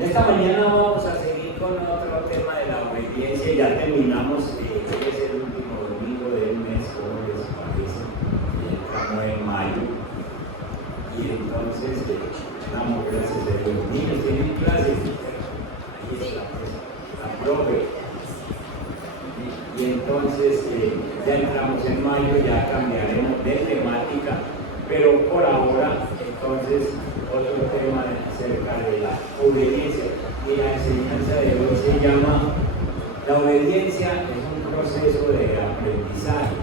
Esta mañana vamos a seguir con otro tema de la obediencia. Ya terminamos, hoy es el último domingo del mes, como les parece, estamos en mayo. Y entonces, damos gracias a Dios. Los niños tienen clases. Ahí está, la profe. Y entonces, ya entramos en mayo, ya cambiaremos de temática, pero por ahora, entonces, otro tema acerca de la obediencia. Y la enseñanza de hoy se llama: la obediencia es un proceso de aprendizaje.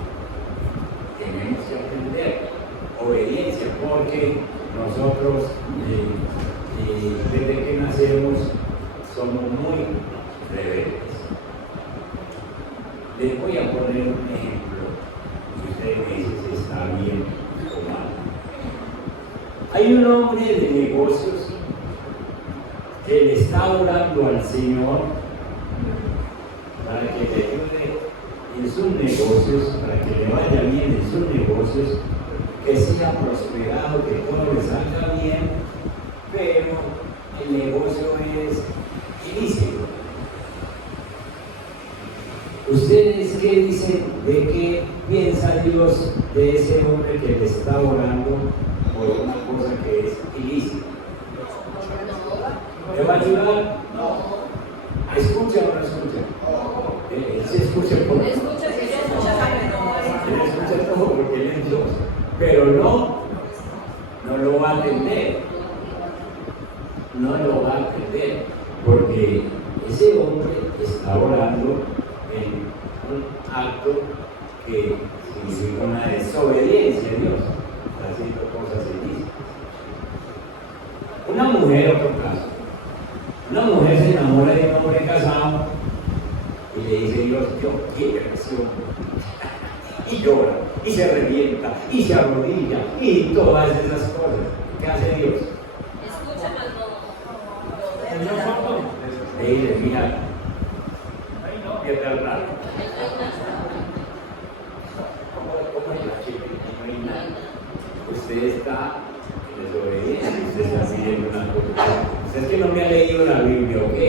Tenemos que aprender obediencia porque nosotros desde que nacemos somos muy rebeldes. Les voy a poner un ejemplo y ustedes me dicen si está bien o mal. Hay un hombre de negocios que le está orando al Señor para que le ayude en sus negocios, para que le vaya bien en sus negocios, que siga prosperado, que todo le salga bien, pero el negocio es ilícito. ¿Ustedes qué dicen? ¿De qué piensa Dios de ese hombre que le está orando por una cosa que es ilícita? ¿Le va a ayudar? No. ¿Escucha o no escucha? Él se escucha por él escucha todo porque él es Dios, pero no lo va a atender. No lo va a atender porque ese hombre está orando en un acto que significa una desobediencia a Dios, está haciendo cosas ilícitas. Una mujer, otro caso, una mujer se enamora de un hombre casado y le dice: Dios, yo quiero acción, y llora, y se revienta, y se arrodilla, y todas esas cosas. ¿Qué hace Dios? Escucha más Le dice: mira, pierde el rato. ¿Cómo es la chica? No hay nada. Usted está en desobediencia, usted está pidiendo una cosa. Usted es que no me ha leído la Biblia, ¿ok?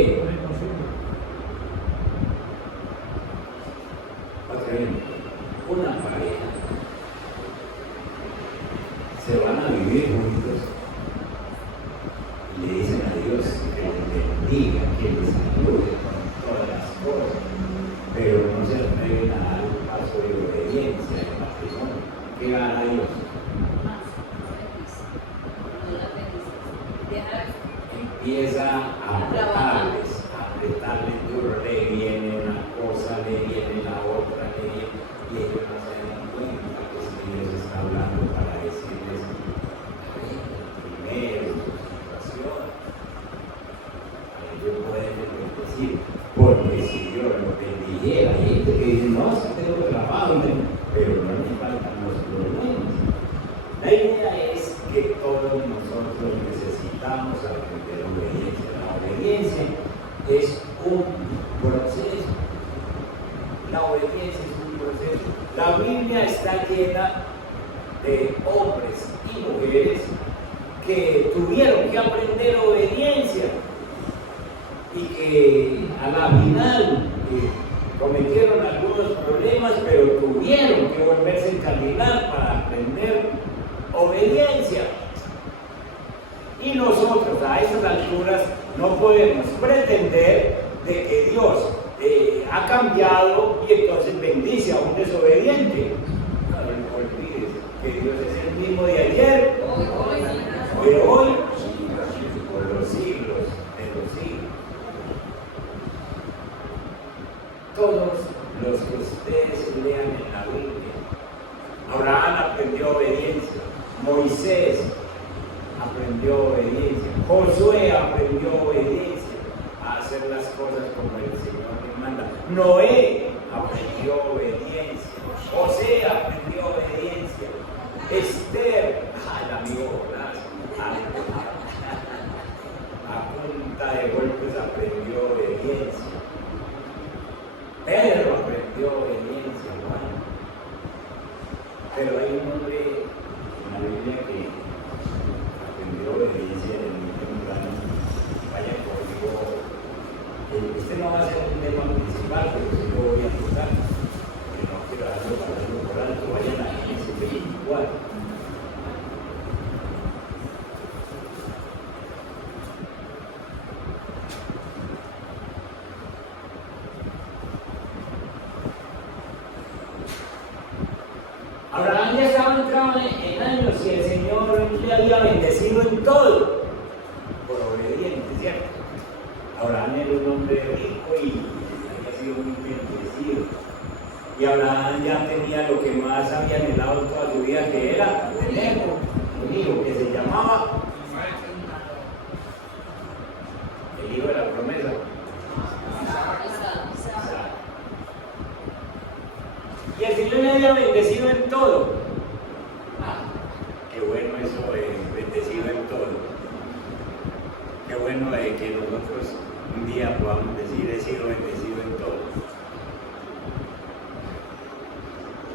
Otro ejemplo, una pareja se van a vivir juntos y le dicen a Dios que les bendiga, que les ayude con todas las cosas, pero no se atreven a dar un paso de obediencia en matrimonio. ¿Qué hará Dios? Empieza a apretarles duro, le viene una cosa, le viene la otra, y ellos no se dan cuenta que si Dios está hablando para decirles primero su situación. Ellos pueden decir, porque si Dios lo bendijera, hay gente que dice: no, si tengo trabajo, pero no me faltan los problemas. La idea es que todos nosotros necesitamos aprender obediencia. La obediencia es un proceso. La obediencia es un proceso. La Biblia está llena de hombres y mujeres que tuvieron que aprender obediencia y que a la final cometieron algunos problemas, pero tuvieron que volverse a encaminar para aprender obediencia. Y nosotros a esas alturas no podemos pretender de que Dios ha cambiado y entonces bendice a un desobediente. No olvides que Dios es el mismo de ayer, de hoy, por los siglos de los siglos. Todos los que ustedes lean en la Biblia, Abraham aprendió obediencia, Moisés aprendió obediencia, Josué aprendió obediencia a hacer las cosas como el Señor le manda, Noé aprendió obediencia, José aprendió obediencia, Esther, el amigo Jonás, a punta de golpes aprendió obediencia, Pedro aprendió obediencia, Juan. Pero hay un hombre en la Biblia que aprendió obediencia en el muy temprano. Vaya por tocar, pero sí lo voy a tocar. Que no quiero dejarlo pasando por alto, vayan a Génesis 24. Abraham ya estaba entrado en años y el Señor le había bendecido en todo, por obediente, ¿cierto? Abraham era un hombre rico y había sido muy bendecido. Y Abraham ya tenía lo que más había anhelado toda su vida, que era tener un hijo que se llamaba el hijo de la promesa. Y el Señor le había bendecido en todo. Qué bueno eso de bendecido en todo. Qué bueno de que nosotros un día podamos decir he sido bendecido en todo.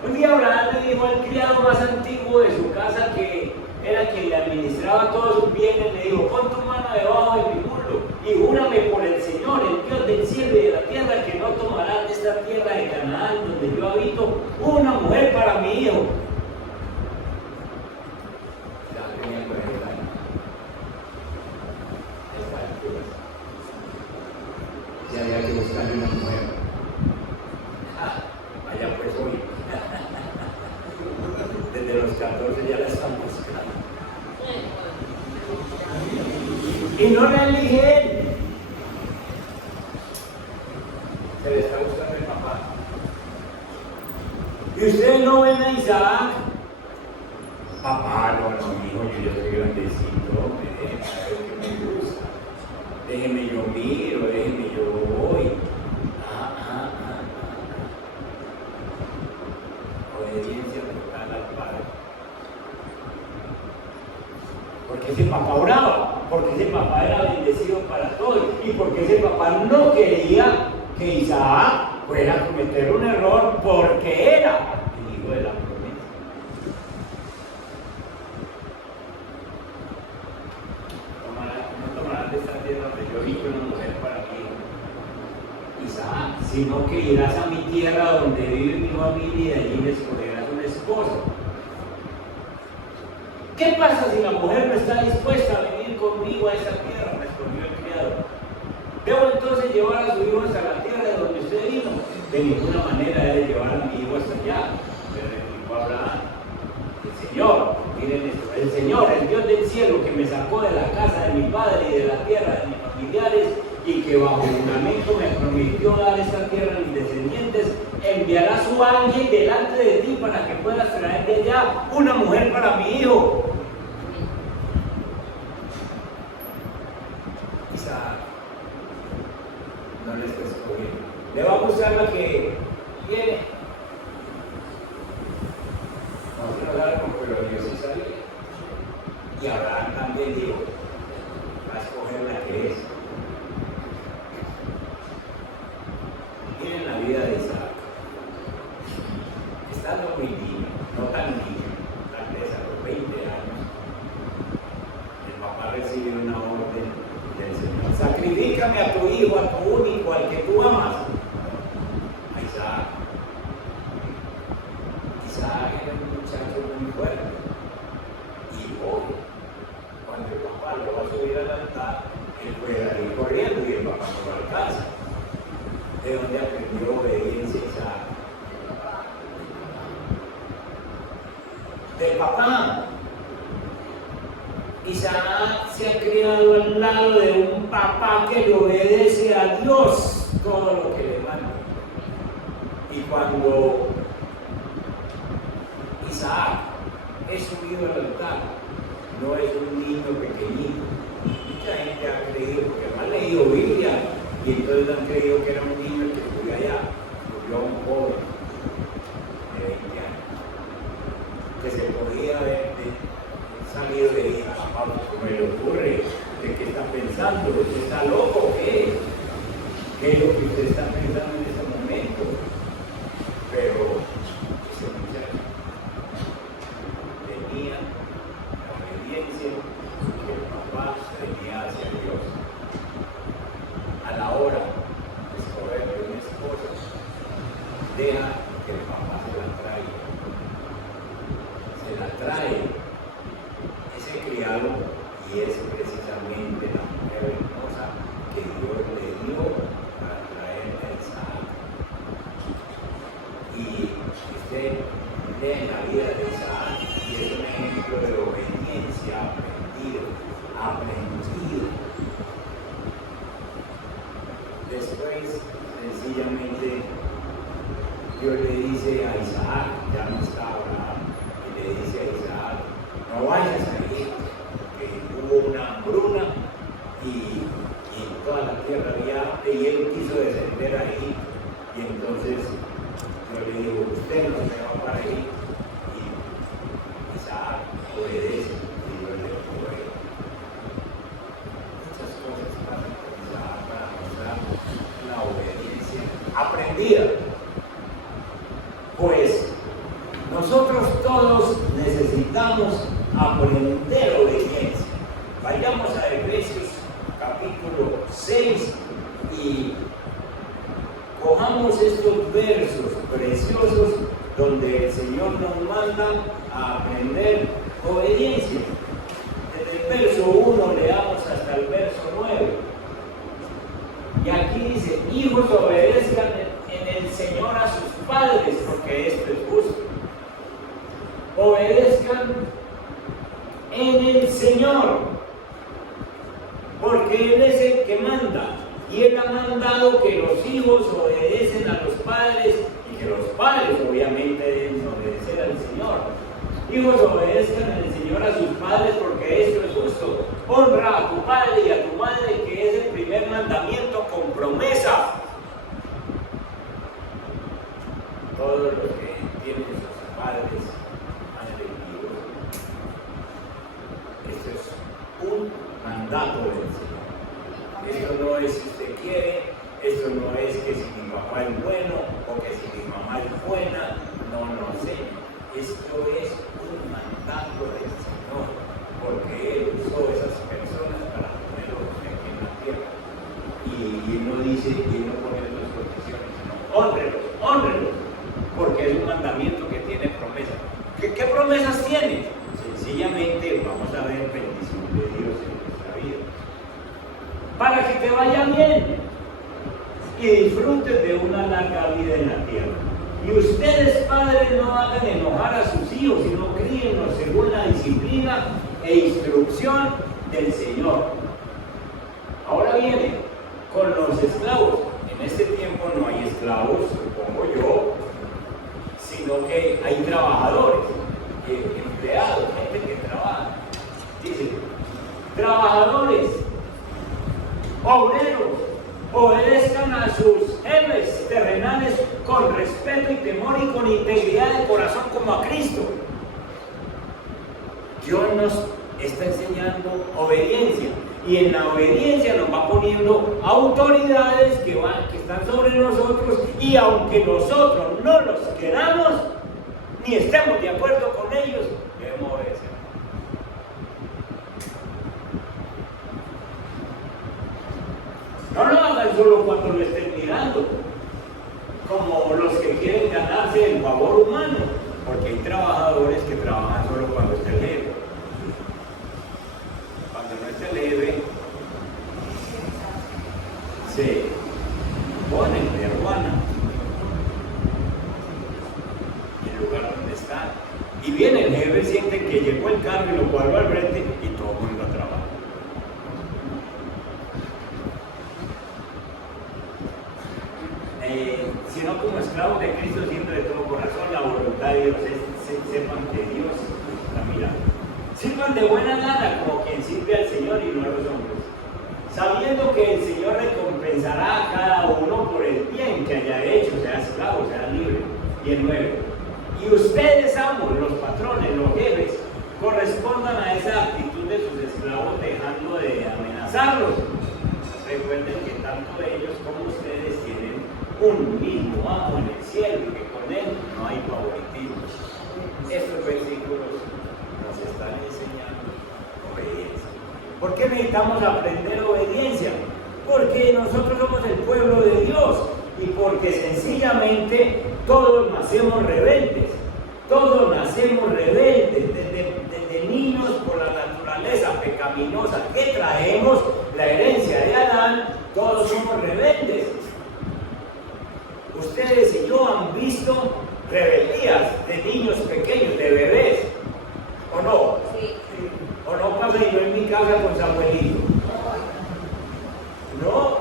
Un día Abraham le dijo al criado más antiguo de su casa, que era quien le administraba todos sus bienes, le dijo: pon tu mano debajo de mi muslo y júrame por el Señor, el Dios del cielo y de la tierra, que no tomarás de esta tierra de Canaán donde yo habito una mujer para mi hijo. Ya tenía 40 años. Ya había que buscarle una mujer. Vaya pues hoy. Desde los 14 ya la están buscando. Y no la elige él. Se le está buscando el papá. Y ustedes no ven a Isaac. Papá, no, hijo, yo ya estoy grandecito, que me gusta. Déjeme yo miro, déjeme yo voy. Obediencia total al padre. Porque ese papá oraba, porque ese papá era bendecido para todos y porque ese papá no quería que Isaac fuera a cometer un error, porque era el hijo de la promesa. No tomarás de esta tierra donde yo vi una mujer para mí, Isaac, sino que irás a mi tierra donde vive mi familia y de allí le escogerás una esposa. ¿Qué pasa si la mujer no está dispuesta a venir conmigo a esa tierra?, respondió el criado. ¿Debo entonces llevar a su hijo hasta la tierra de donde usted vino? De ninguna manera he de llevar a mi hijo hasta allá, le replicó Abraham. El Señor, miren esto, el Señor, el Dios del cielo, que me sacó de la casa de mi padre y de la tierra de mis familiares, y que bajo juramento me prometió dar esta tierra a mis descendientes, enviará su ángel delante de ti para que puedas traer de allá una mujer para mi hijo. Isaac no les escogiendo. Le va a gustar la que viene. No se nos algo, pero Dios sí sabía. Y Abraham también dijo: va a escoger la que es. Miren la vida de Isaac. Estando muy niño, no tan niño, tal vez a los 20 años, el papá recibe una orden del Señor: sacrifícame a tu hijo, a tu único, al que tú amas. A Isaac. Isaac era un muchacho muy fuerte. Y hoy, cuando el papá lo va a subir al altar, él puede ir corriendo y el papá no lo alcanza. ¿De dónde aprendió obediencia Isaac? Del papá. Isaac se ha criado al lado de un papá que le obedece a Dios todo lo que le manda. Y cuando Isaac es subido al altar, no es un niño pequeñito. Mucha gente ha creído, porque no han leído Biblia, y entonces han creído que era un niño que subió allá, subió a un joven de 20 años, que se podía haber salido de ahí: ¿cómo le ocurre? ¿De qué está pensando? ¿Usted está loco o qué? ¿Qué es lo que usted está pensando en ese momento? Pero ese muchacho tenía la obediencia que el papá tenía hacia Dios. A la hora de escoger una esposa, precisamente la mujer hermosa que Dios le dio para traerle a Isaac. Y usted lee la vida de Isaac y es un ejemplo de obediencia aprendido. Después, sencillamente, Dios le dice a Isaac, ya no está Abraham, y le dice a Isaac, no vayas a Egipto, que hubo una hambruna y en toda la tierra había hambre y él quiso descender a Egipto. Y entonces yo le digo, usted no se va para Egipto. Y Isaac obedece y Dios le provee. Muchas cosas pasan con Isaac para mostrar una obediencia aprendida. Pues nosotros todos necesitamos aprender obediencia. Vayamos a Efesios capítulo 6 y cojamos estos versos preciosos donde el Señor nos manda a aprender obediencia. Desde el verso 1 leamos hasta el verso 9. Y aquí dice, hijos obedezcan en el Señor a sus padres, porque esto es justo. Obedezcan en el Señor, porque Él es el que manda. Y Él ha mandado que los hijos obedecen a los padres y que los padres obviamente deben obedecer al Señor. Hijos, obedezcan en el Señor a sus padres porque esto es justo. Honra a tu padre y a tu madre, que es el primer mandamiento con promesa. Todos los que tienen sus padres han elegido. Esto es un mandato del Señor. Esto no es si usted quiere, esto no es que si mi papá es bueno o que si mi mamá es buena, no sé. Esto es un mandato del Señor, porque Él usó esas personas para ponerlos aquí en la tierra. Y Él no dice, y Él no pone las condiciones, sino honrenlos, porque es un mandamiento que tiene promesas. ¿Qué promesas tiene? Sencillamente vamos a ver bendición de Dios en nuestra vida. Para que te vaya bien y disfrutes de una larga vida en la tierra. Y ustedes, padres, no hagan enojar a sus hijos, sino críenlos según la disciplina e instrucción del Señor. Ahora viene con los esclavos. En este tiempo no hay esclavos, supongo yo, sino que hay trabajadores, empleados, gente que trabaja. Dice, trabajadores, obreros, obedezcan a sus jefes terrenales con respeto y temor y con integridad de corazón como a Cristo. Dios nos está enseñando obediencia y en la obediencia nos va poniendo autoridades que están sobre nosotros, y aunque nosotros no los queramos ni estemos de acuerdo con ellos, debemos obedecer. No lo hagan solo cuando lo estén mirando, como los que quieren ganarse el favor humano, porque hay trabajadores que trabajan solo cuando esté el jefe. Cuando no esté el jefe, se ponen de aduana en el lugar donde están. Y viene el jefe, siente que llegó el carro y lo cuadró al frente y todo el mundo a trabajar. Sino como esclavos de Cristo, siempre de todo corazón la voluntad de Dios es, sepan que Dios está mirando. Sirvan de buena gana como quien sirve al Señor y no a los hombres, sabiendo que el Señor recompensará a cada uno por el bien que haya hecho, sea esclavo, sea libre. Y el 9. Y ustedes, amos, los patrones, los jefes, correspondan a esa actitud de sus esclavos, dejando de amenazarlos. Recuerden que tanto ellos como ustedes tienen un mismo amo en el cielo y que con él no hay favoritismo. Estos versículos nos están enseñando obediencia. ¿Por qué necesitamos aprender obediencia? Porque nosotros somos el pueblo de Dios y porque sencillamente todos nacemos rebeldes. Todos nacemos rebeldes desde niños por la naturaleza naturaleza pecaminosa que traemos, la herencia de Adán, todos somos rebeldes. Ustedes y yo han visto rebeldías de niños pequeños, de bebés, ¿o no? Sí. ¿O no pasa yo en mi casa con Samuelito? No,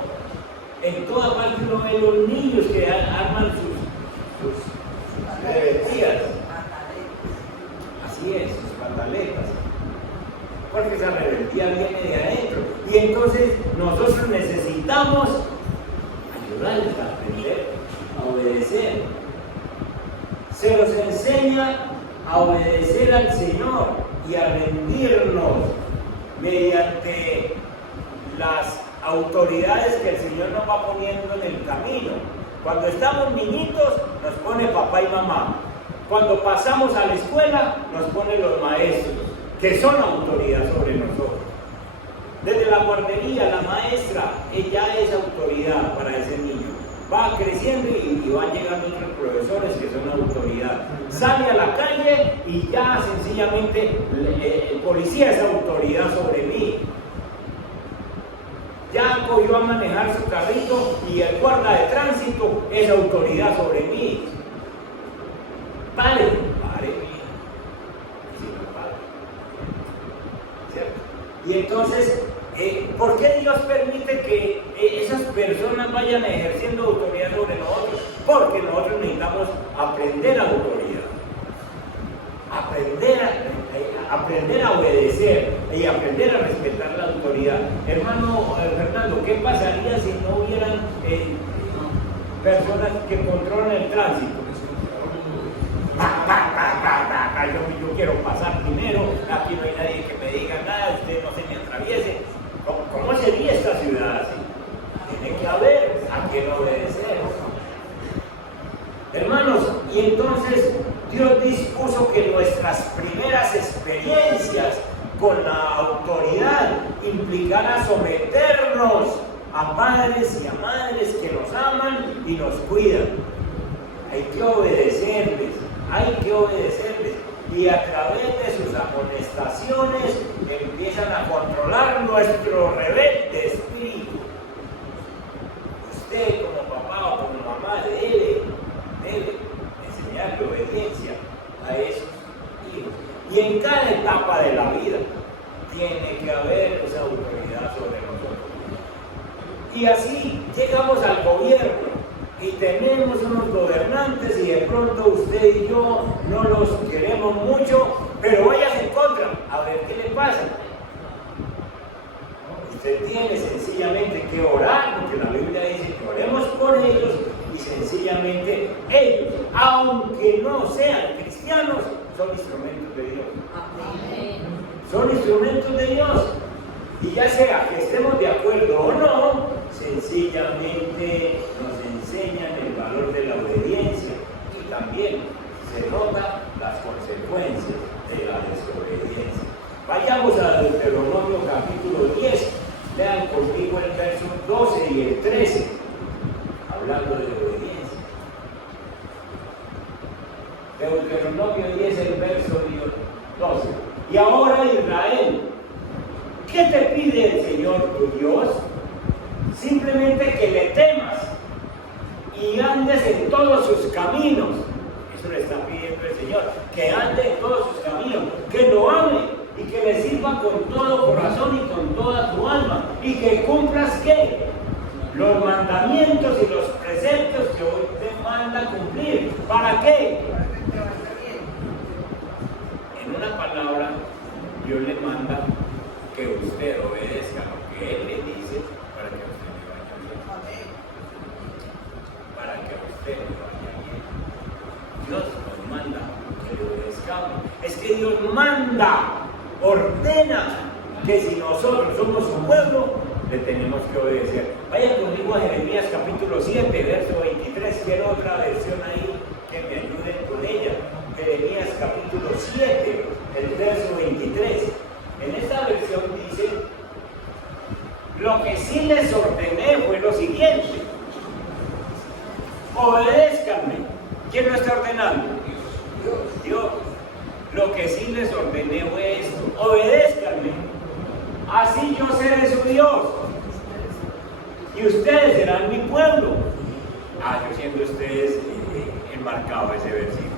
en toda parte uno ve los niños que arman sus rebeldías. Así es, sus pantaletas. Porque esa rebeldía viene de adentro. Y entonces nosotros necesitamos ayudarles a aprender a obedecer. Se los enseña a obedecer al Señor y a rendirnos mediante las autoridades que el Señor nos va poniendo en el camino. Cuando estamos niñitos nos pone papá y mamá. Cuando pasamos a la escuela nos ponen los maestros, que son autoridad sobre nosotros. Desde la guardería, la maestra, ella es autoridad para ese niño. Va creciendo y van llegando otros profesores que son autoridad. Sale a la calle y ya sencillamente el policía es autoridad sobre mí. Ya cogió a manejar su carrito y el guarda de tránsito es autoridad sobre mí. Pare, ¿cierto? Y entonces, ¿por qué Dios permite que esas personas vayan ejerciendo autoridad sobre nosotros? Porque nosotros necesitamos aprender autoridad, aprender a obedecer y aprender a respetar la autoridad. Hermano Fernando, ¿qué pasaría si no hubieran personas que controlan el tránsito? Yo quiero pasar primero, aquí no hay nadie que me diga nada, usted no se me atraviese. ¿Cómo sería esta ciudad así? Tiene que haber a quien obedecer. Hermanos, y entonces Dios dispuso que nuestras primeras experiencias con la autoridad implicara someternos a padres y a madres que nos aman y nos cuidan. Hay que obedecerles. Y a través de sus amonestaciones empiezan a controlar nuestro rebelde espíritu. Usted como papá o como mamá debe enseñarle obediencia a esos hijos. Y en cada etapa de la vida tiene que haber esa autoridad sobre nosotros. Y así llegamos al gobierno. Y tenemos unos gobernantes y de pronto usted y yo no los queremos mucho, pero vayas en contra, a ver qué le pasa. Usted tiene sencillamente que orar, porque la Biblia dice que oremos por ellos, y sencillamente ellos, aunque no sean cristianos, son instrumentos de Dios. Amén. Son instrumentos de Dios. Y ya sea que estemos de acuerdo o no, sencillamente nos enseñan el valor de la obediencia y también se notan las consecuencias de la desobediencia. Vayamos a Deuteronomio capítulo 10, lean conmigo el verso 12 y el 13, hablando de obediencia. Deuteronomio 10, el verso 12. Y ahora Israel, ¿qué te pide el Señor tu Dios? Simplemente que le temas y andes en todos sus caminos. Eso le está pidiendo el Señor, que ande en todos sus caminos, que lo ame y que le sirva con todo corazón y con toda tu alma, y que cumplas ¿qué? Los mandamientos y los preceptos que hoy te manda cumplir. ¿Para qué? En una palabra, Dios le manda que usted obedezca lo que Él le dice para que usted le vaya bien. Para que usted le vaya bien. Dios nos manda que le obedezcamos. Es que Dios manda, ordena que si nosotros somos su pueblo, le tenemos que obedecer. Vaya conmigo a Jeremías capítulo 7, verso 23. Quiero otra versión ahí que me ayude con ella. Jeremías capítulo 7, el verso 23. En esta versión dice: lo que sí les ordené fue lo siguiente: obedézcanme. ¿Quién lo está ordenando? Dios. Lo que sí les ordené fue esto: obedézcanme. así yo seré su Dios y ustedes serán mi pueblo. Yo siento ustedes enmarcado ese versículo.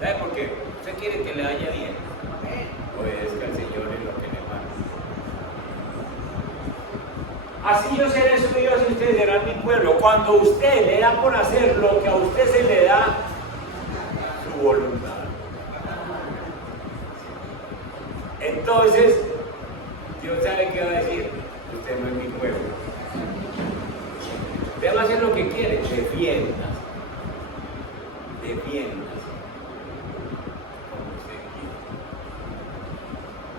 ¿Sabe por qué? Usted quiere que le vaya bien. Obedezca al Señor en lo que le manda. Así yo seré su Dios y ustedes serán mi pueblo. Cuando usted le da por hacer lo que a usted se le da, su voluntad. Entonces, Dios sabe qué va a decir. Usted no es mi pueblo. Usted va a hacer lo que quiere. Defienda.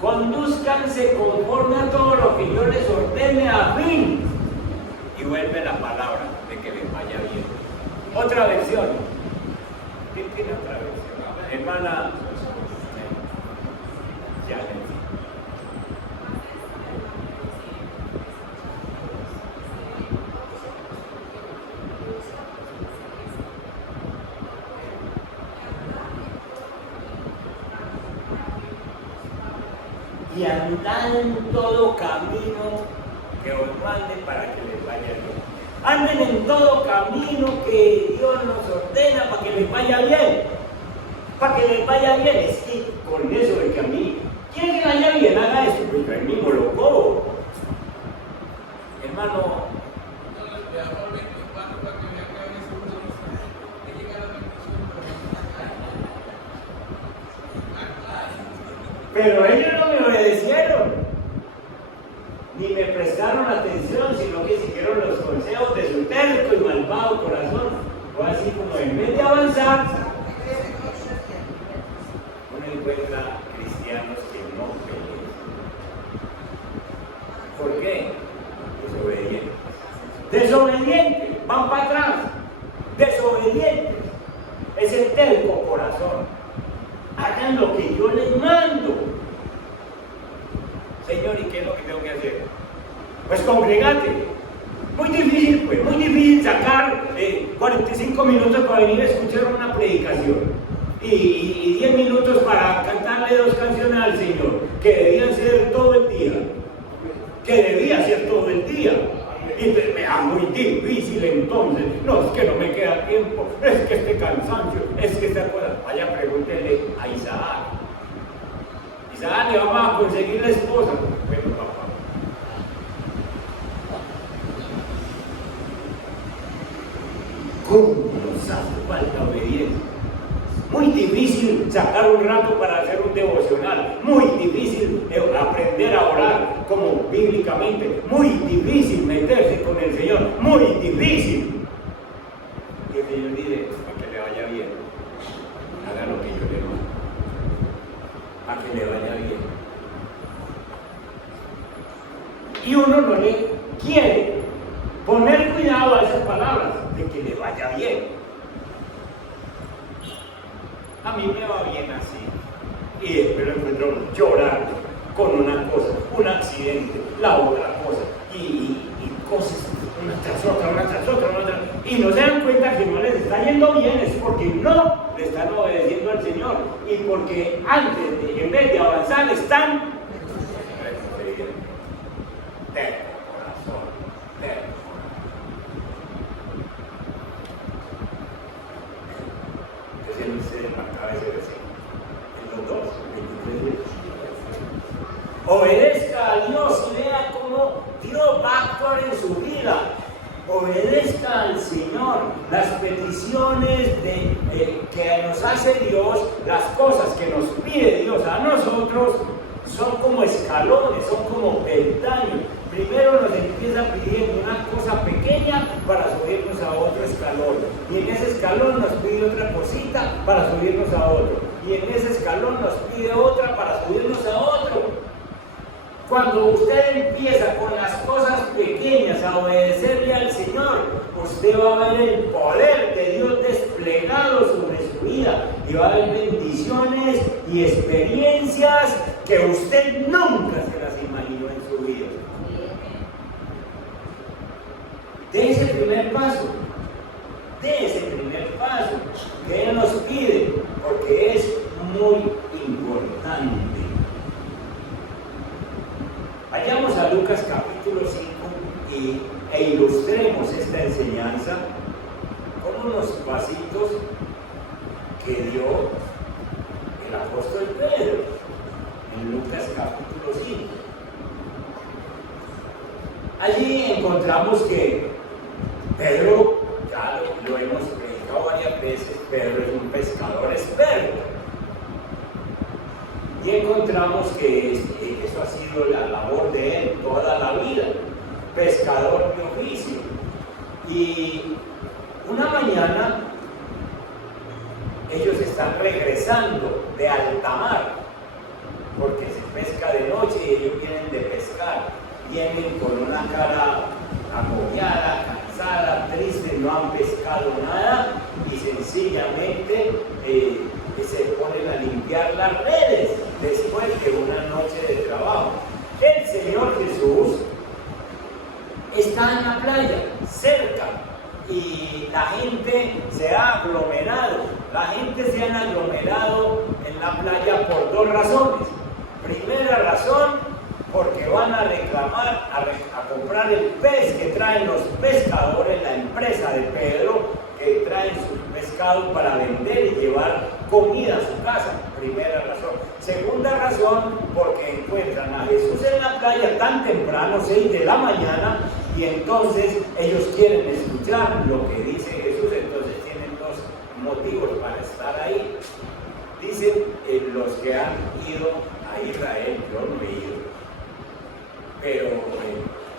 Condúzcanse conforme a todo lo que yo les ordene a fin. Y vuelve la palabra de que les vaya bien. Otra versión. ¿Quién tiene otra versión? Hermana. Ya le dije. Y andad en todo camino que os mande para que les vaya bien. Anden en todo camino que Dios nos ordena para que les vaya bien. Para que les vaya bien. Es que con eso de que a mí, ¿quiere que vaya bien? Haga eso, porque a mí mismo lo cojo. Hermano. Pero ellos no me obedecieron, ni me prestaron atención, sino que siguieron los consejos de su terco y malvado corazón. O así como en vez de avanzar, uno encuentra cristianos que no pelean. ¿Por qué? Desobedientes. Desobedientes, van para atrás. Desobedientes. Es el terco corazón. Hagan lo que yo les mando. Señor, ¿y qué es lo que tengo que hacer? Pues congregate. Muy difícil, pues, muy difícil sacar 45 minutos para venir a escuchar una predicación y 10 minutos para cantarle 2 canciones al Señor, que debían ser todo el día. Que debía ser todo el día. Y me da muy difícil entonces. No, es que no me queda tiempo, es que este cansancio, es que esta cosa. Vaya, pregúntele a Isaac. Isaac, le vamos a conseguir la esposa. Bueno, papá. ¿Cómo nos hace falta obediencia? Muy difícil sacar un rato para hacer un devocional, muy difícil aprender a orar como bíblicamente, muy difícil meterse con el Señor, muy difícil. Y el Señor dice, para que le vaya bien, haga lo que yo le mando, para que le vaya bien. Y uno no le quiere poner cuidado a esas palabras, de que le vaya bien. A mí me va bien así. Y después lo encuentro llorando con una cosa, un accidente, la otra cosa, y cosas, una tras otra. Y no se dan cuenta que no les está yendo bien, es porque no le están obedeciendo al Señor. Y porque antes, en vez de avanzar, están terco corazón, terco. Se marcaba ese versículo en los 2, 23. Obedezca a Dios y vea cómo Dios va a actuar en su vida. Obedezca al Señor. Las peticiones que nos hace Dios, las cosas que nos pide Dios a nosotros, son como escalones, son como peldaños. Primero nos empieza pidiendo una cosa pequeña para subirnos a otro escalón. Y en ese escalón nos pide otra cosita para subirnos a otro. Y en ese escalón nos pide otra para subirnos a otro. Cuando usted empieza con las cosas pequeñas a obedecerle al Señor, usted va a ver el poder de Dios desplegado sobre su vida. Y va a haber bendiciones y experiencias que usted nunca se las imaginó en su vida. De ese primer paso que Él nos pide, porque es muy importante. a Lucas capítulo 5 e ilustremos esta enseñanza con unos pasitos que dio el apóstol Pedro en Lucas capítulo 5. Allí encontramos que Pedro, ya lo hemos predicado varias veces, Pedro es un pescador experto. Y encontramos que eso ha sido la labor de él toda la vida, pescador de oficio. Y una mañana ellos están regresando de alta mar, porque se pesca de noche y ellos vienen de pescar. Vienen con una cara agobiada, cansada, triste, no han pescado nada y sencillamente se ponen a limpiar las redes después de una noche de trabajo. El Señor Jesús está en la playa, cerca, y la gente se ha aglomerado. La gente se ha aglomerado en la playa por dos razones. Primera razón, porque van a reclamar, a comprar el pez que traen los pescadores, la empresa de Pedro, que traen sus pescados para vender y llevar comida a su casa. Primera razón. Segunda razón, porque encuentran a Jesús en la playa tan temprano, 6 de la mañana, y entonces ellos quieren escuchar lo que dice Jesús, entonces tienen dos motivos para estar ahí. Dicen los que han ido a Israel, yo no he ido, pero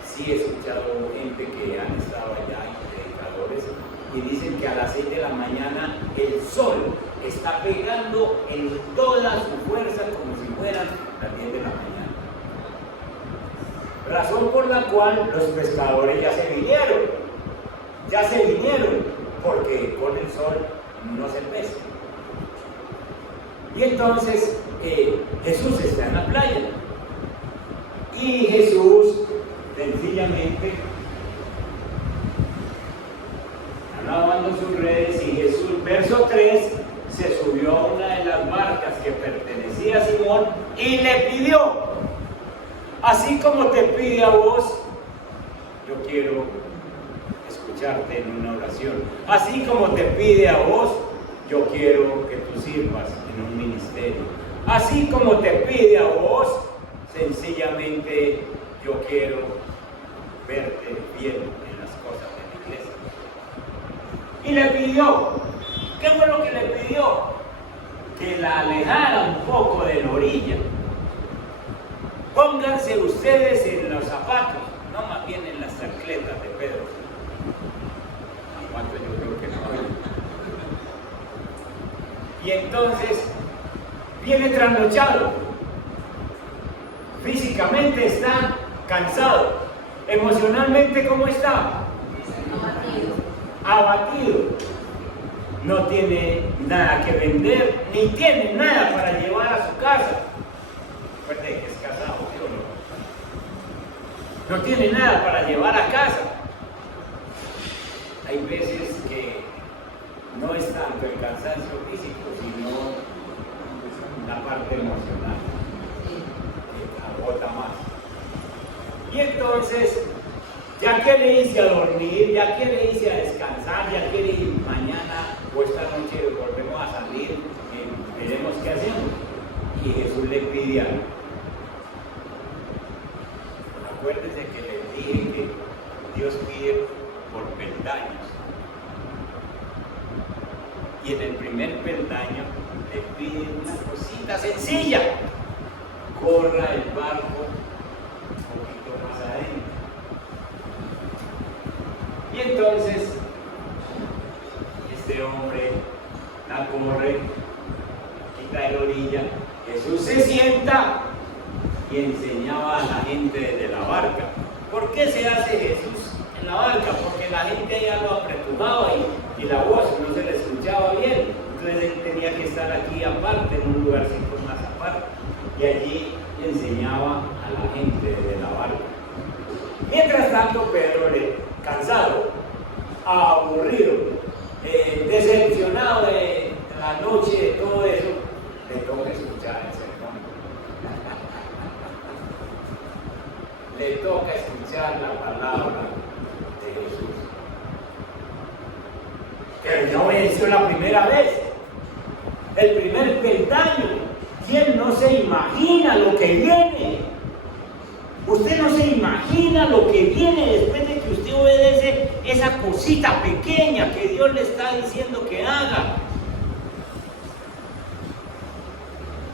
sí he escuchado gente que han estado allá, predicadores, y dicen que a las 6 de la mañana el sol está pegando en toda su fuerza como si fueran las 10 de la mañana. Razón por la cual los pescadores ya se vinieron, porque con el sol no se pesca. Y entonces Jesús está en la playa. Y Jesús sencillamente está lavando sus redes y Jesús, verso 3, se subió a una de las barcas que pertenecía a Simón y le pidió, así como te pide a vos, yo quiero escucharte en una oración, así como te pide a vos, yo quiero que tú sirvas en un ministerio, así como te pide a vos, sencillamente yo quiero verte bien en las cosas de la iglesia. Y le pidió, ¿qué fue lo que le pidió? Que la alejara un poco de la orilla. Pónganse ustedes en los zapatos, no más bien en las chancletas de Pedro. ¿Cuánto yo creo que no? Y entonces viene trasnochado. Físicamente está cansado. Emocionalmente, ¿cómo está? Abatido. No tiene nada que vender, ni tiene nada para llevar a su casa. Recuerde que es casado, ¿sí o no? No tiene nada para llevar a casa. Hay veces que no es tanto el cansancio físico, sino la parte emocional. Agota más. Y entonces, ya que le hice a dormir, ya que le hice a descansar, ya que le hice mañana o esta noche volvemos a salir, veremos qué hacemos. Y Jesús le pide algo. Acuérdense que les dije que Dios pide por peldaños. Y en el primer peldaño le pide una cosita sencilla. Corra el barco un poquito más adentro. Y entonces este hombre la corre, quita de la orilla, Jesús se sienta y enseñaba a la gente desde la barca. ¿Por qué se hace Jesús en la barca? Porque la gente ya lo apretujaba y la voz no se le escuchaba bien. Entonces él tenía que estar aquí aparte, en un lugarcito más aparte. Y allí enseñaba a la gente desde la barca. Mientras tanto, Pedro, cansado, aburrido, decepcionado de la noche, de todo eso, le toca escuchar el sermón. le toca escuchar la palabra de Jesús. Pero ya obedeció la primera vez, el primer peldaño. ¿Quién no se imagina lo que viene? Usted no se imagina lo que viene después de que usted obedece esa cosita pequeña que Dios le está diciendo que haga.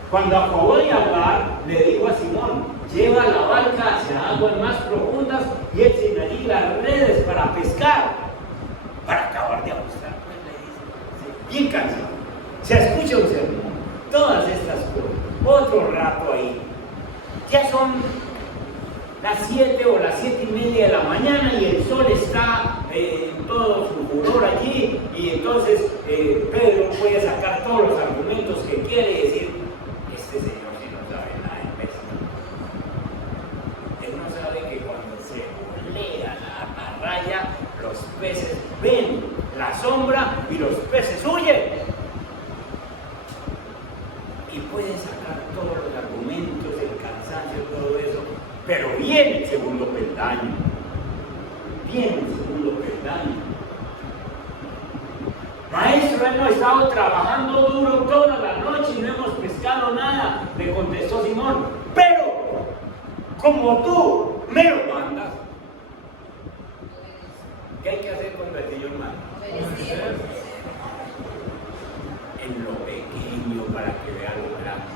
Cuando acabó de hablar, le dijo a Simón: lleva la barca hacia aguas más profundas y echen allí las redes para pescar, para acabar de ajustar. Pues le dice, bien cansado. Se escucha un sermón, todas estas cosas, otro rato ahí. Ya son las 7 o las 7:30 de la mañana y el sol está en todo su furor allí, y entonces Pedro puede sacar todos los argumentos que quiere y decir: este señor sí no sabe nada de pesca. Él no sabe que cuando se volea la raya, los peces ven la sombra y los peces huyen. Y puede sacar todos los argumentos, el cansancio, todo eso, pero viene el segundo peldaño. Viene el segundo peldaño. Maestro, hemos estado trabajando duro toda la noche y no hemos pescado nada, le contestó Simón. Pero, como tú me lo mandas, ¿qué hay que hacer cuando el Señor manda? En lo pequeño para que vea lo grande.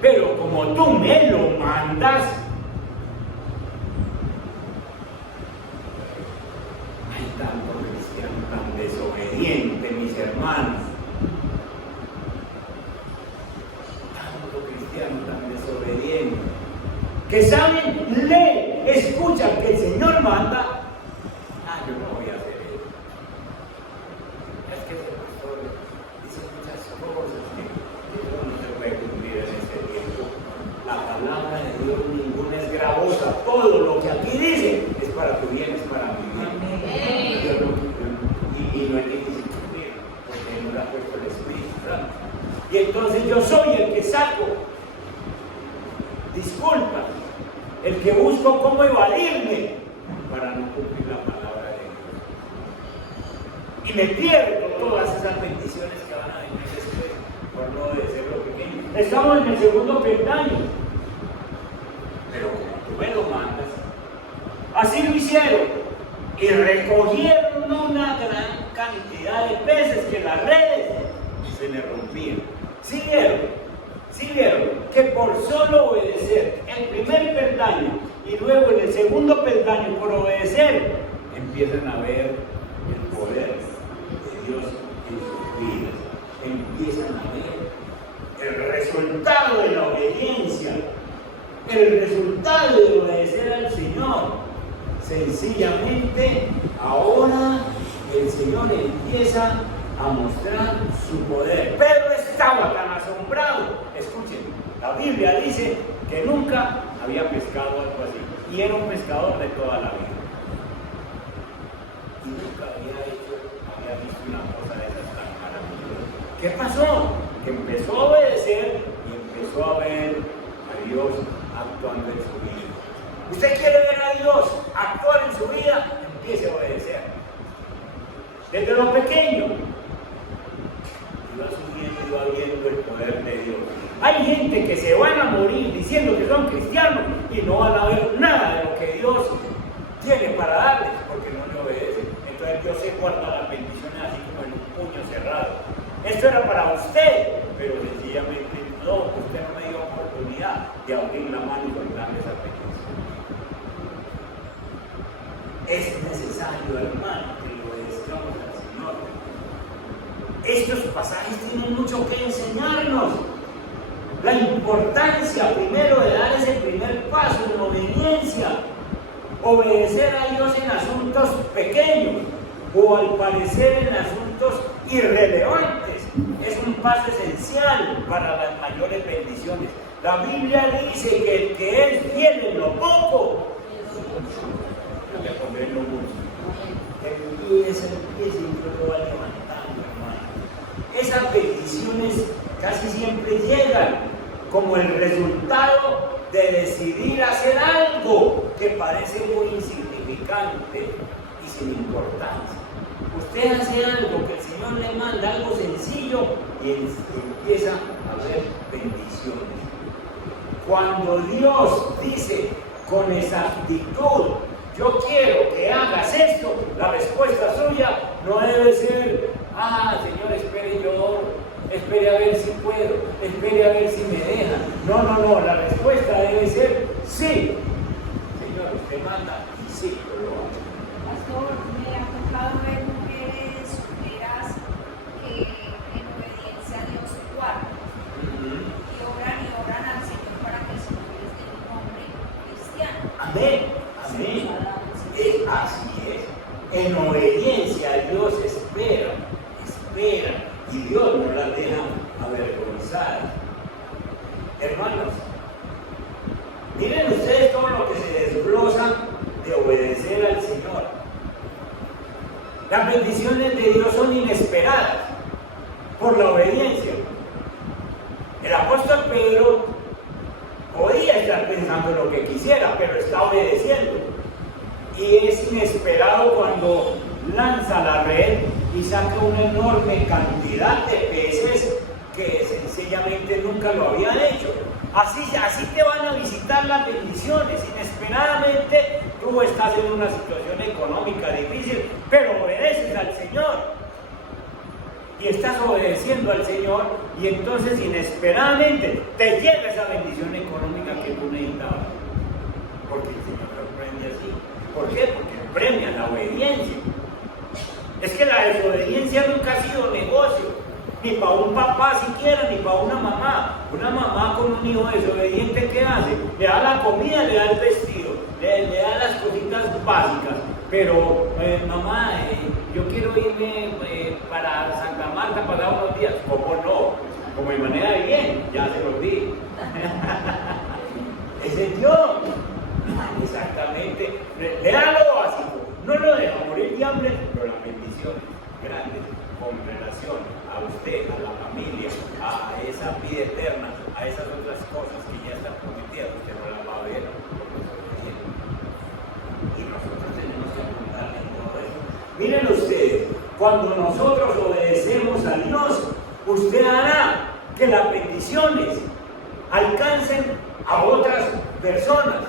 Pero como tú me lo mandas, hay tanto cristiano tan desobediente, mis hermanos. Tanto cristiano tan desobediente, que saben, leen, escuchan que el Señor manda. Yo no voy a hacer eso. Es que el pastor dice muchas cosas que eso no se puede cumplir en este tiempo. La palabra de Dios ninguna es gravosa. Todo lo que aquí dice es para tu bien, es para mi bien. Y no hay que cumplir, porque no la ha puesto el Espíritu Santo. Y entonces yo soy el que saco disculpas, el que busco cómo evadirme para no cumplir la palabra de Dios. Y me pierdo todas esas bendiciones que van a venir después por no obedecer lo pequeño. Estamos en el segundo peldaño. Pero como tú me lo mandas, así lo hicieron. Y recogieron una gran cantidad de peces que las redes se le rompían. Sí vieron que por solo obedecer el primer peldaño y luego en el segundo peldaño por obedecer, empiezan a ver el poder de Dios en sus vidas. Empiezan a ver el resultado de la obediencia, el resultado de obedecer al Señor. Sencillamente, ahora el Señor empieza a mostrar su poder. Pedro estaba tan asombrado. Escuchen, la Biblia dice que nunca había pescado algo así, y era un pescador de toda la vida. Y nunca había visto una cosa de esas tan maravillosas. ¿Qué pasó? Que empezó a obedecer y empezó a ver a Dios actuando en su vida. ¿Usted quiere ver a Dios actuar en su vida? Empiece a obedecer. Desde lo pequeño. Y va subiendo y va viendo el poder de Dios. Hay gente que se van a morir diciendo que son cristianos y no van a ver nada de lo que Dios tiene para darles porque no le obedecen. Entonces Dios se guarda las bendiciones así como en un puño cerrado. Esto era para usted, pero sencillamente no, usted no me dio oportunidad de abrir la mano y contarle esa bendición. Es necesario, hermano, que lo obedezcamos al Señor. Estos pasajes tienen mucho que enseñarnos. La importancia primero de dar ese primer paso en obediencia. Obedecer a Dios en asuntos pequeños o al parecer en asuntos irrelevantes es un paso esencial para las mayores bendiciones. La Biblia dice que el que es fiel en lo poco le pondré en lo mucho. Empieza y Dios lo va levantando, hermano. Esas bendiciones casi siempre llegan como el resultado de decidir hacer algo que parece muy insignificante y sin importancia. Usted hace algo que el Señor le manda, algo sencillo, y empieza a ver bendiciones. Cuando Dios dice con exactitud, yo quiero que hagas esto, la respuesta suya no debe ser, Señor, espere, yo oro, espere a ver si puedo, espere a ver si me deja. No, la respuesta debe ser sí. Señor, usted manda y sí, yo lo hago. Pastor, me ha tocado ver mujeres solteras que en obediencia a Dios guardan y oran al Señor para que el Señor les dé un nombre cristiano. Amén. Así es. En obediencia a Dios espera, y Dios no las deja avergonzadas. Hermanos, miren ustedes todo lo que se desglosa de obedecer al Señor. Las bendiciones de Dios son inesperadas por la obediencia. El apóstol Pedro podía estar pensando lo que quisiera, pero está obedeciendo. Y es inesperado cuando lanza la red y saca una enorme cantidad de peces que sencillamente nunca lo había hecho. Así te van a visitar las bendiciones. Inesperadamente tú estás en una situación económica difícil, pero obedeces al Señor. Y estás obedeciendo al Señor, y entonces inesperadamente te llega esa bendición económica que tú necesitabas. Porque el Señor lo premia así. ¿Por qué? Porque premia la obediencia. Es que la desobediencia nunca ha sido negocio, ni para un papá siquiera, ni para una mamá. Una mamá con un hijo desobediente, ¿qué hace? Le da la comida, le da el vestido, le da las cositas básicas. Pero, mamá, yo quiero irme para Santa Marta para unos días. ¿Cómo no? Como de manera de bien, ya se lo di. Ese es Dios. Exactamente. Le da lo básico. No lo deja morir de hambre, pero las bendiciones grandes con relación a usted, a la familia, a esa vida eterna, a esas otras cosas que ya están prometidas, usted no las va a ver. Y nosotros tenemos que apuntarle en todo eso. Miren ustedes, cuando nosotros obedecemos a Dios, usted hará que las bendiciones alcancen a otras personas.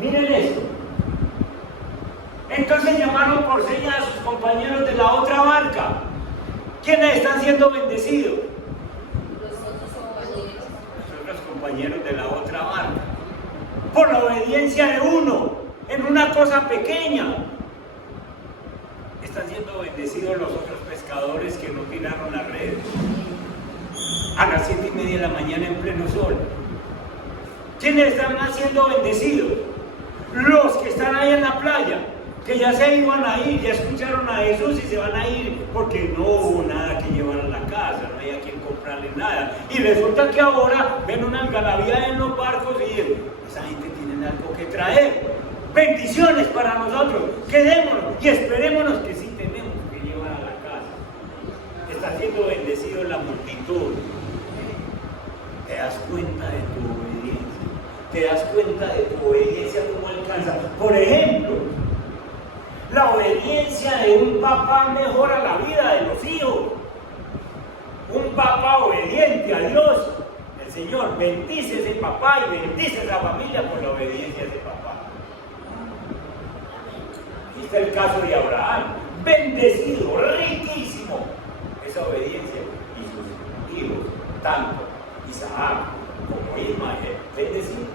Miren esto. Entonces llamaron por señas a sus compañeros de la otra barca. ¿Quiénes están siendo bendecidos? Los otros compañeros de la otra barca. Por la obediencia de uno en una cosa pequeña. Están siendo bendecidos los otros pescadores que no tiraron la red a las 7:30 de la mañana en pleno sol. ¿Quiénes están siendo bendecidos? Los que están ahí en la playa, que ya se iban a ir, ya escucharon a Jesús y se van a ir porque no hubo nada que llevar a la casa, no hay a quien comprarle nada. Y resulta que ahora ven una algarabía en los barcos y dicen, esa gente tiene algo que traer. Bendiciones para nosotros, quedémonos y esperémonos que sí tenemos que llevar a la casa. Está siendo bendecido la multitud. Te das cuenta de tu obediencia. Te das cuenta de tu obediencia cómo alcanza. Por ejemplo, la obediencia de un papá mejora la vida de los hijos. Un papá obediente a Dios, el Señor bendice a ese papá y bendice a esa familia por la obediencia de ese papá. Aquí está el caso de Abraham, bendecido, riquísimo, esa obediencia, y sus hijos, tanto Isaac como Ismael, bendecidos.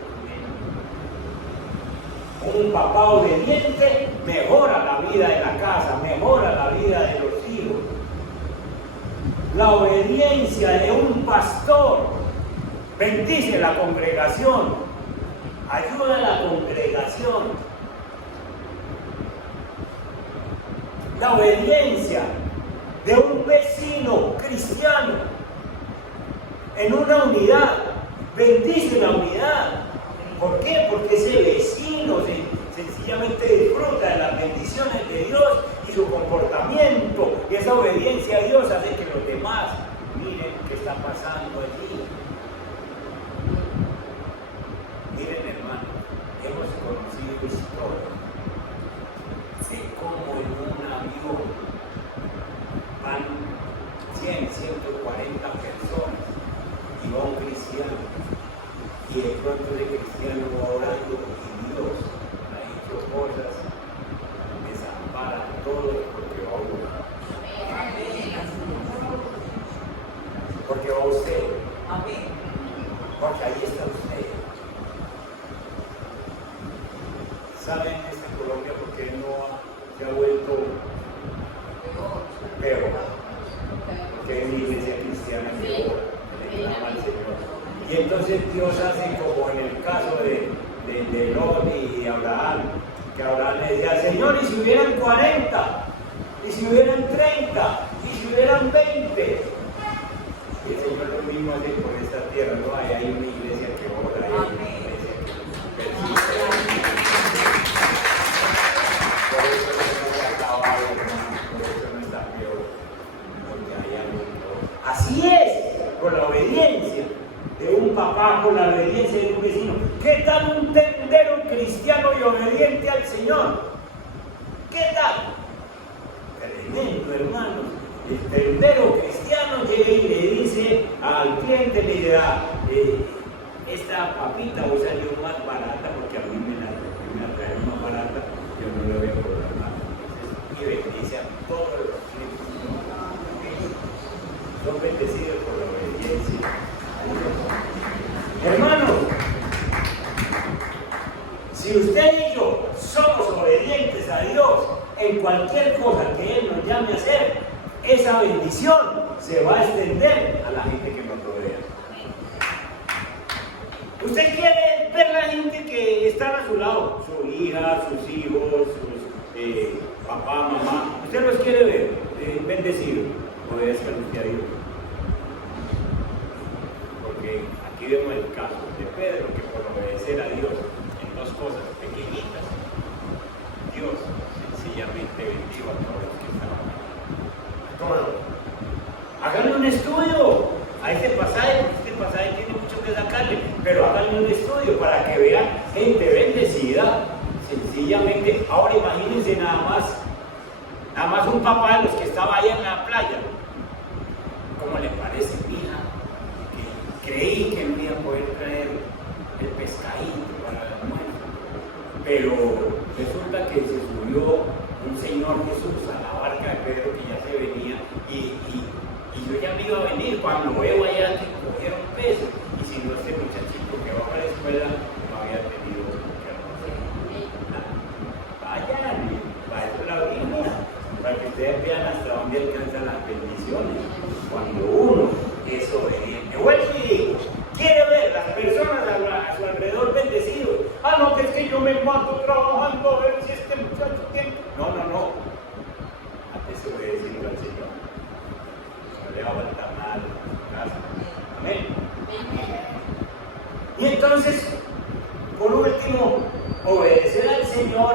Un papá obediente mejora la vida de la casa, mejora la vida de los hijos. La obediencia de un pastor bendice la congregación, ayuda a la congregación. La obediencia de un vecino cristiano en una unidad bendice la unidad. ¿Por qué? Porque ese vecino sencillamente disfruta de las bendiciones de Dios y su comportamiento, y esa obediencia a Dios hace que los demás miren qué está pasando allí. conmigo historia de cómo en un avión van 100, 140 personas y va un cristiano y de pronto el cristiano va orando y Dios ha hecho cosas, desampara a todos porque va a orar. Porque va usted. Amén. Porque ahí está usted. ¿Saben esta Colombia por qué no se ha vuelto peor? Porque hay una iglesia cristiana que ora, que le clama al Señor. Y entonces Dios hace como en el caso de Lot y Abraham, que Abraham le decía, Señor, y si hubieran 40, y si hubieran 30, y si hubieran 20. Y el Señor lo mismo hace por esta tierra, ¿no? Hay una iglesia que ora, hay una iglesia que persiste. Por eso no se ha acabado, hermano, por eso no está peor, porque hay algo peor. Así es, con la obediencia de un papá, con la obediencia de un vecino. ¿Qué tal un tendero cristiano y obediente al Señor? ¿Qué tal? Tremendo, hermanos. El tendero cristiano llega y le dice al cliente, le da esta papita o salió más barata porque a mí me la trae más barata, yo no le voy a cobrar más. Y bendice a todos los clientes. Son bendecidos por la obediencia a Dios. Hermanos, si usted y yo somos obedientes a Dios en cualquier cosa que Él nos llame a hacer, esa bendición se va a extender a la gente que nos rodea. Usted quiere ver la gente que está a su lado, su hija, sus hijos, sus papá, mamá, usted los quiere ver bendecidos, obedezcan a Dios. Porque aquí vemos el caso de Pedro, que por obedecer a Dios en dos cosas pequeñitas, Dios sencillamente bendijo a todos los que estaban. Todo. Háganle un estudio a este pasaje, porque este pasaje tiene mucho que sacarle, pero háganle un estudio para que vean gente bendecida, sencillamente. Ahora imagínense nada más un papá de los que estaba ahí en la playa. ¿Cómo le parece, mija? Que creí que no iba a poder traer el pescadito para el almuerzo, pero resulta que se subió un Señor Jesús a la barca de Pedro que ya se venía y yo ya me iba a venir cuando veo allá que cogieron peso y si no este muchachito que va para la escuela no había tenido que hacer. Vayan, para eso la Biblia, para que ustedes vean hasta dónde alcanzan las bendiciones cuando uno es obediente. Vuelvo y digo, quiere ver las personas a su alrededor bendecidos. Ah, no, que es que yo me mato trabajando a ver si este muchacho tiene. No. Antes de obedecer al Señor. No le va a faltar nada en su casa. Amén. Y entonces, por último, obedecer al Señor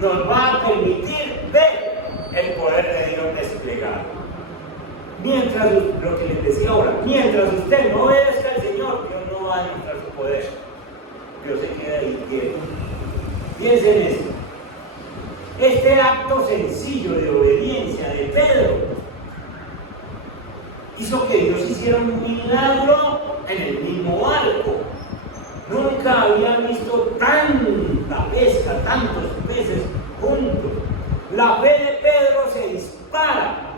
nos va a permitir ver el poder de Dios desplegado. Mientras, lo que les decía ahora, mientras usted no obedezca al Señor, Dios no va a demostrar su poder. Dios se queda ahí quieto. Piensen en esto. Este acto sencillo de obediencia de Pedro hizo que Dios hiciera un milagro en el mismo barco. Nunca habían visto tanta pesca, tantos peces juntos. La fe de Pedro se dispara.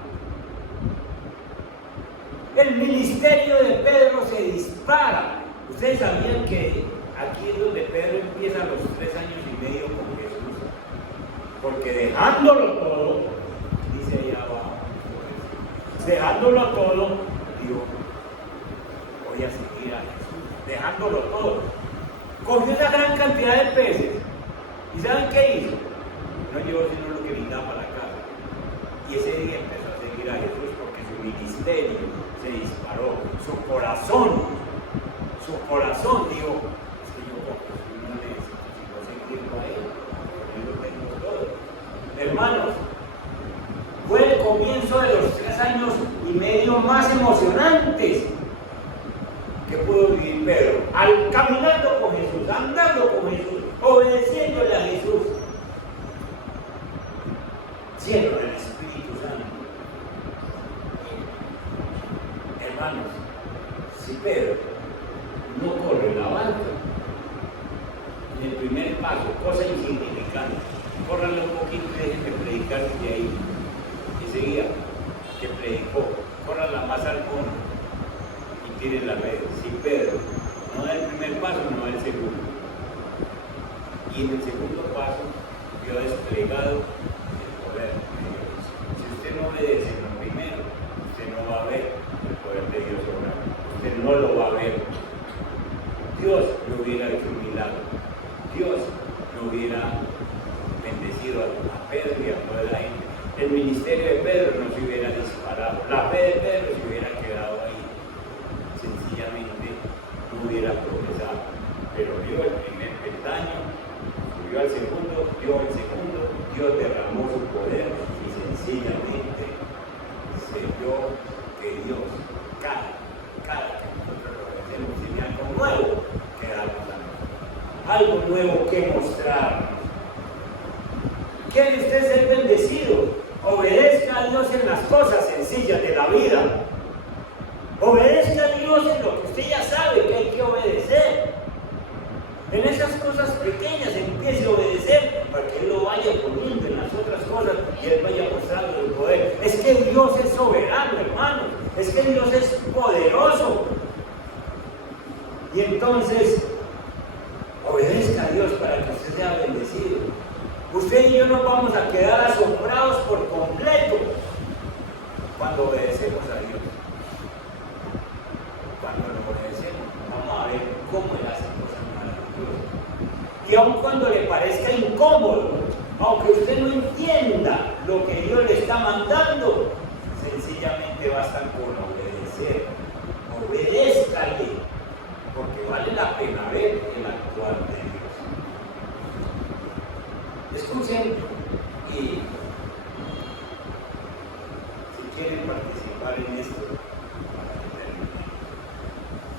El ministerio de Pedro se dispara. Ustedes sabían que aquí es donde Pedro empieza los 3 años y medio con Jesús. Porque dejándolo todo, dice allá abajo, dejándolo todo, dijo, voy a seguir a Jesús. Dejándolo todo. Cogió una gran cantidad de peces. ¿Y saben qué hizo? No llevó sino lo que necesitaba para la casa. Y ese día empezó a seguir a Jesús porque su ministerio se disparó. Su corazón dijo, es que yo no necesito sino seguirlo a él. Yo lo tengo todo. Hermanos, fue el comienzo de los 3 años y medio más emocionantes que pudo vivir Pedro. Caminando con Jesús, andando con Jesús, obedeciendo insignificante. Córranle un poquito y dejen de predicar desde ahí. Enseguida que predicó, córranla más al fondo y tiren la red. Si Pedro no da el primer paso, no da el segundo. Y en el segundo paso, vio desplegado el poder de Dios. Si usted no obedece en lo primero, usted no va a ver el poder de Dios obrar. Usted no lo va a ver. Dios le hubiera hecho un milagro. Dios le hubiera bendecido a Pedro y a toda la gente. El ministerio de Pedro no se hubiera disparado. La fe de Pedro se hubiera quedado ahí. Sencillamente no hubiera progresado. Pero dio el primer peldaño, subió al segundo, dio el segundo, Dios derramó su poder y sencillamente se vio que Dios, cada que nosotros lo hacemos, tiene algo nuevo que darnos a nosotros. Algo nuevo que mostrarnos. ¿Quiere usted ser bendecido? Obedezca a Dios en las cosas sencillas de la vida. Obedezca a Dios en lo que usted ya sabe que hay que obedecer. En esas cosas pequeñas empiece a obedecer para que Él lo vaya poniendo en las otras cosas y Él vaya mostrando el poder. Es que Dios es soberano, hermano. Es que Dios es poderoso. Y entonces, obedezca a Dios para que usted sea bendecido. Usted y yo nos vamos a quedar asombrados por completo cuando obedecemos a Dios. Cuando lo obedecemos, vamos a ver cómo Él hace cosas maravillosas. Y aun cuando le parezca incómodo, aunque usted no entienda lo que Dios le está mandando, sencillamente basta con obedecer. Obedézcale, porque vale la pena ver el actuar de Dios. Escuchen y si quieren participar en esto, para que termine,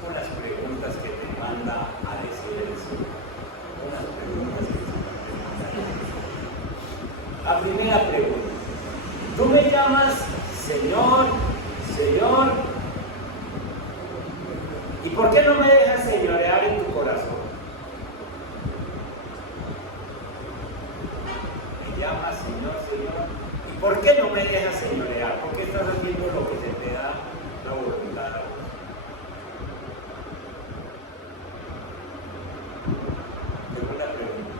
unas preguntas que te manda a decir el Señor. Unas preguntas que te manda a decir. La primera pregunta: tú me llamas Señor, Señor, ¿y por qué no me dejas señorear en tu corazón? Llamas Señor, Señor, ¿y por qué no me dejas señorear? ¿Por qué estás haciendo lo que se te da la voluntad a vos? Segunda pregunta: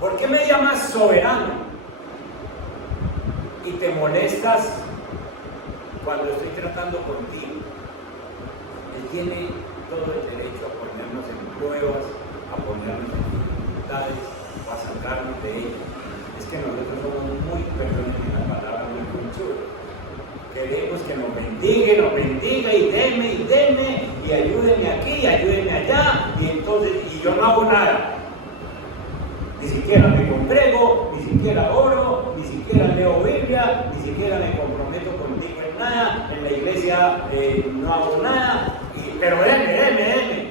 ¿por qué me llamas soberano y te molestas cuando estoy tratando contigo? Él tiene todo el derecho a ponernos en pruebas, a ponernos en dificultades, o a sacarnos de ellas. Es que nosotros somos muy, perdónenme la palabra, muy conchudos. Queremos que nos bendiga y deme, y ayúdeme aquí, y ayúdeme allá, y entonces, y yo no hago nada. Ni siquiera me congrego, ni siquiera oro, ni siquiera leo Biblia, ni siquiera me comprometo contigo en nada, en la iglesia no hago nada, pero deme.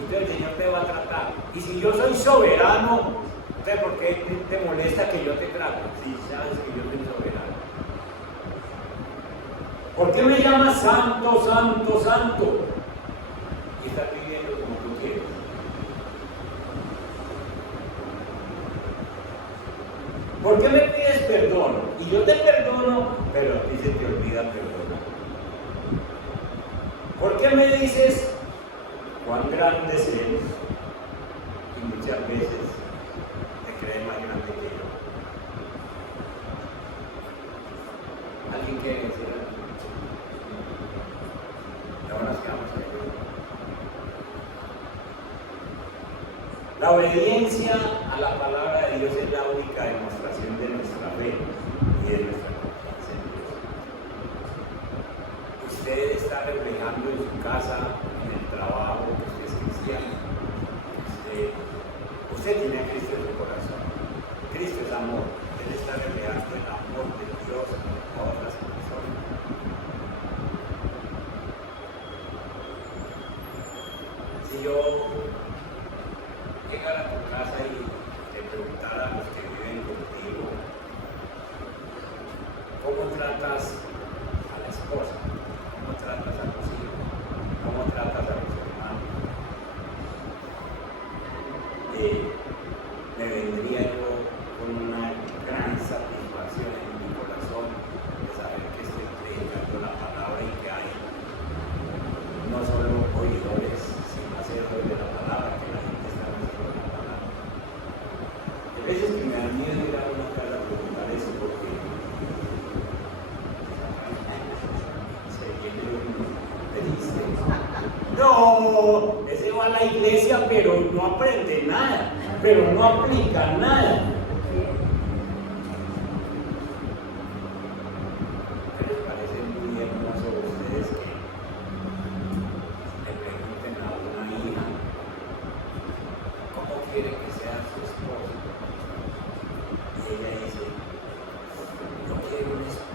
Entonces el Señor te va a tratar. Y si yo soy soberano, ¿por qué te molesta que yo te trate? Si sabes que yo soy soberano. ¿Por qué me llamas santo, santo, santo? Y estás viviendo como tú quieres. ¿Por qué me pides perdón? Y yo te perdono, pero a ti se te olvida perdonar. ¿Por qué me dices cuán grande es Él? Y muchas veces crees más grande que yo. ¿Alguien quiere decir algo? Y ahora nos quedamos ahí. La obediencia a la palabra de Dios es la única demostración de nuestra fe y de nuestra confianza en Dios. Usted está reflejando en su casa, en el trabajo, que usted es cristiano. Usted tiene a Cristo en su corazón. Cristo es amor. Él está reflejando el amor de Dios en todas las personas. Si yo llegara a tu casa y te preguntara a los que viven contigo, ¿cómo tratas a la esposa? ¿Cómo tratas a los hijos? ¿Cómo tratas a los hermanos? Me saldría yo con una gran satisfacción en mi corazón de saber que estoy predicando la palabra y que hay no solo oidores, sino hacedores de la palabra, que la gente está haciendo la palabra. A veces que me da miedo ir a una casa a preguntar eso porque se viene un triste. No, ese va a la iglesia pero no aprende nada, pero no aplica nada. ¿Qué les parece muy hermoso a ustedes que le pregunten a una hija cómo quiere que sea su esposo? Y ella dice, yo quiero un esposo